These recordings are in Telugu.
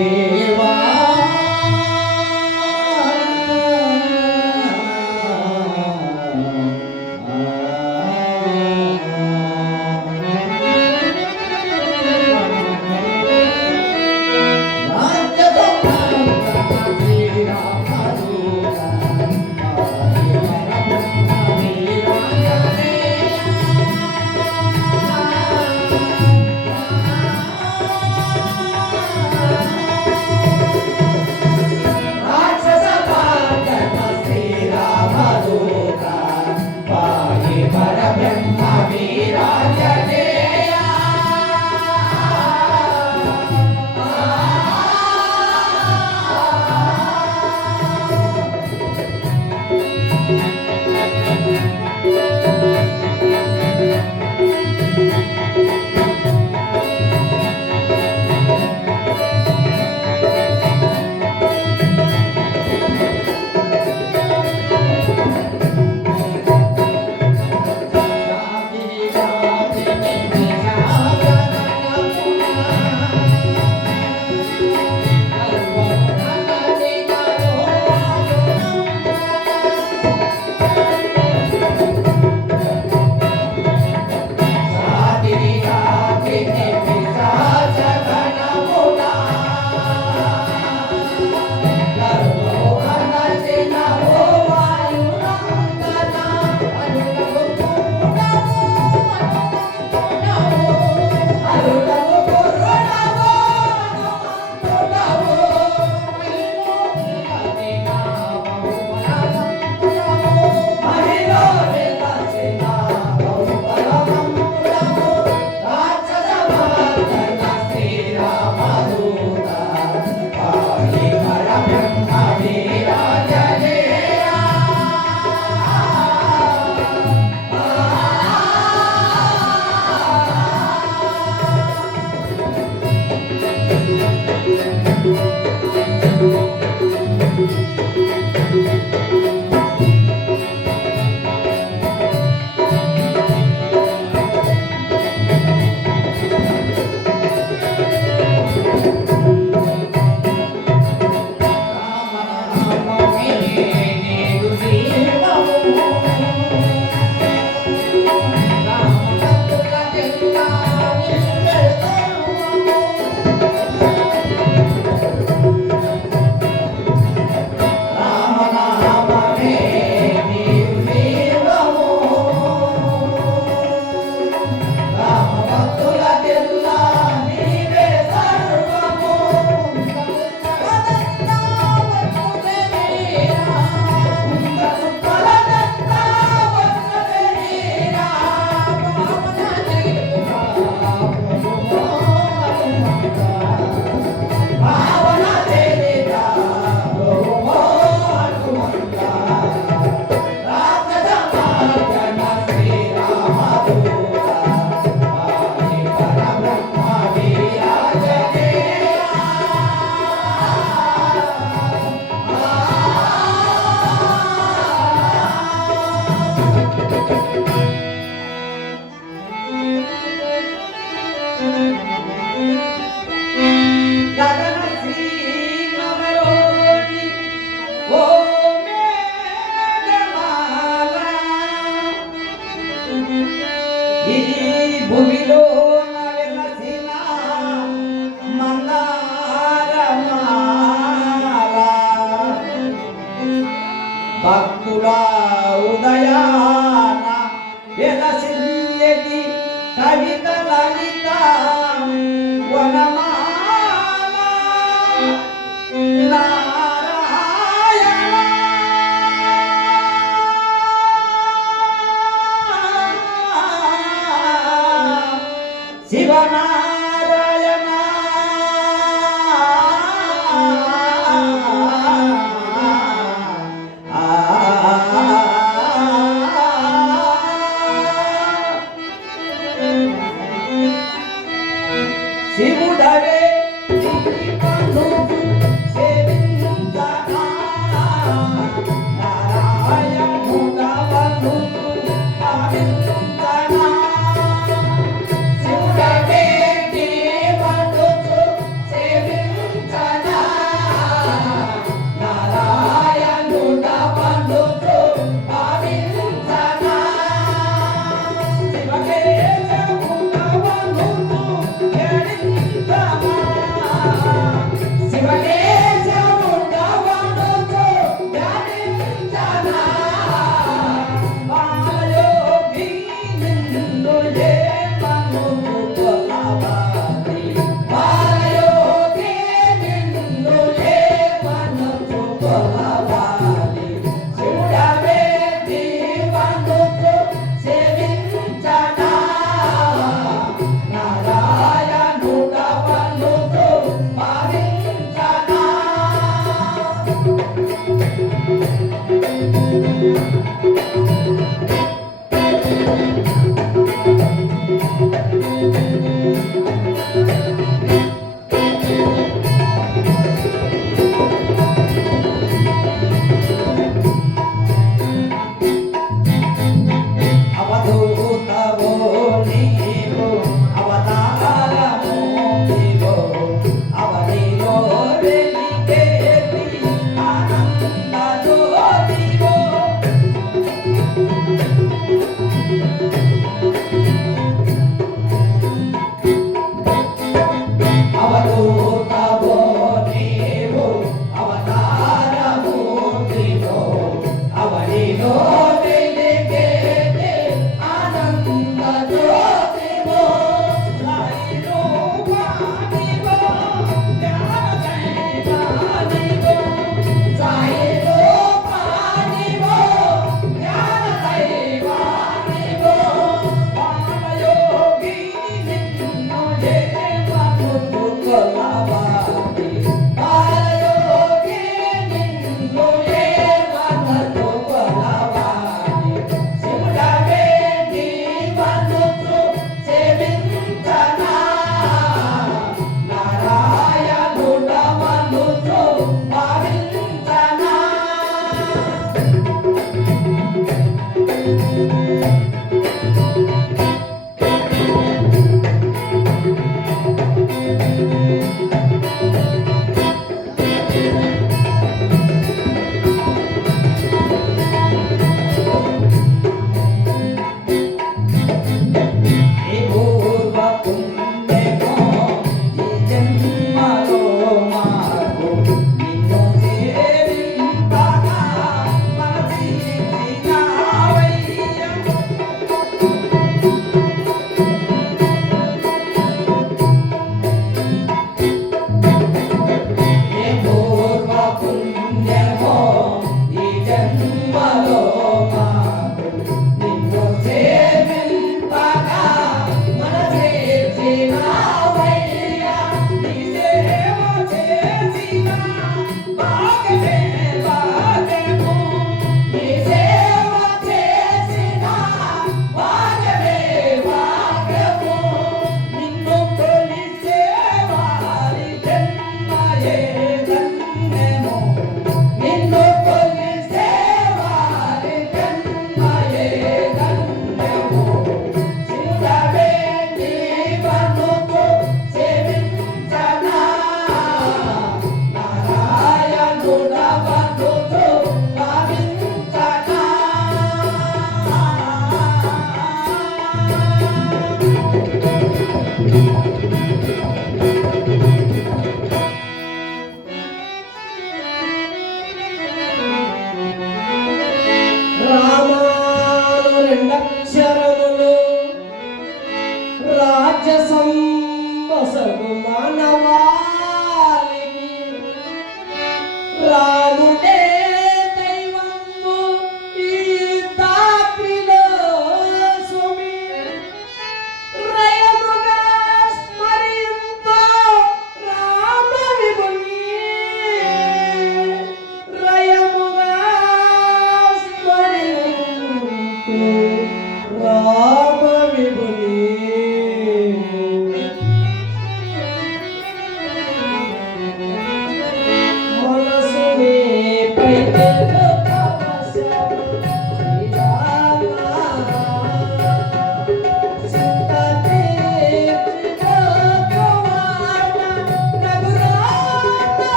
Deus. Música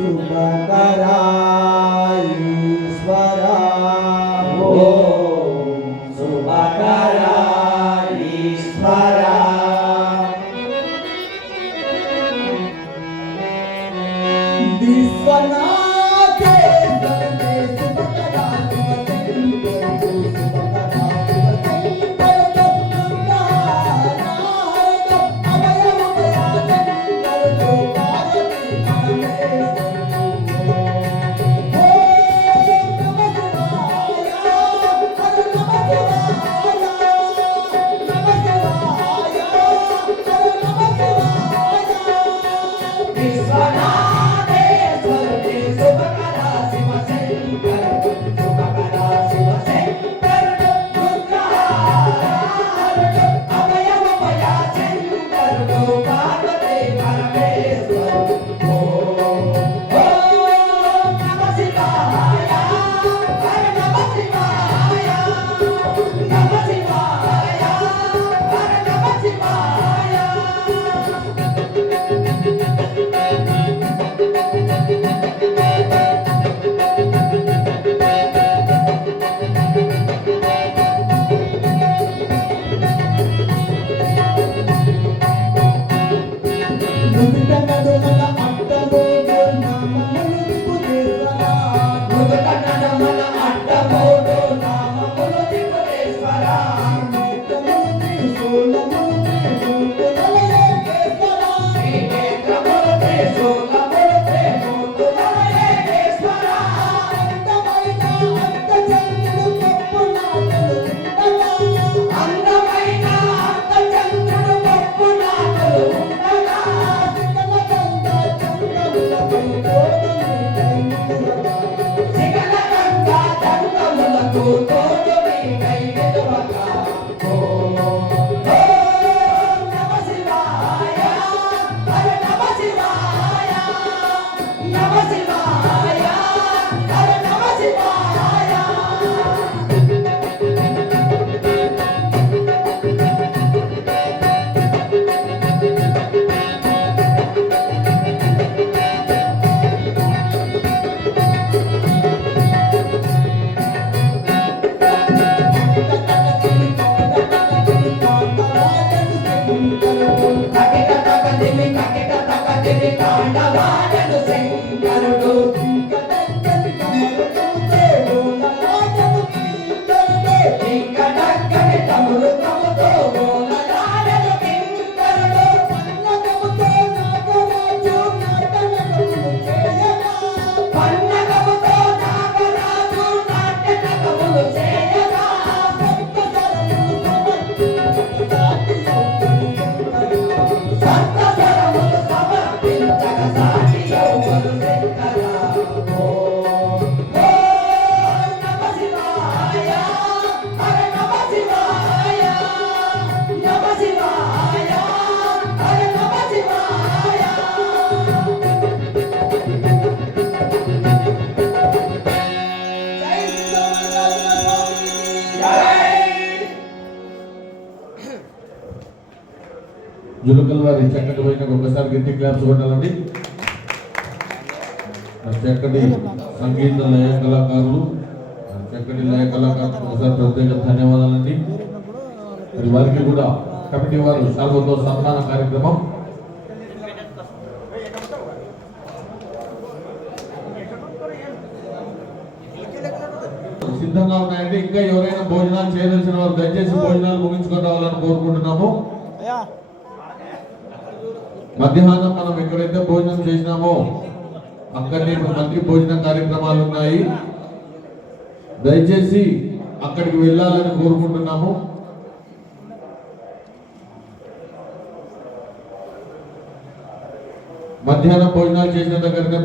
Shubhakara Música Namaste. Claps కొట్టాలండి. చక్కటి సంగీత లయ కళాకారులు చక్కటి లయ కళాకారులు ఒకసారి ప్రత్యేక ధన్యవాదాలండి. మరి వారికి కూడా కమిటీ వారు సాగుతో సన్మాన కార్యక్రమం. సిద్ధంగా ఉన్నాయండి. ఇంకా ఎవరైనా భోజనాలు చేయదలసిన వారు దయచేసి భోజనాలు ముగించుకొని రావాలని కోరుకుంటున్నాము. మధ్యాహ్నం మనం ఎక్కడైతే భోజనం చేసినామో అక్కడనే మంత్రి భోజన కార్యక్రమాలు ఉన్నాయి. దయచేసి అక్కడికి వెళ్ళాలని కోరుకుంటున్నాము. మధ్యాహ్నం భోజనాలు చేసిన దగ్గరనే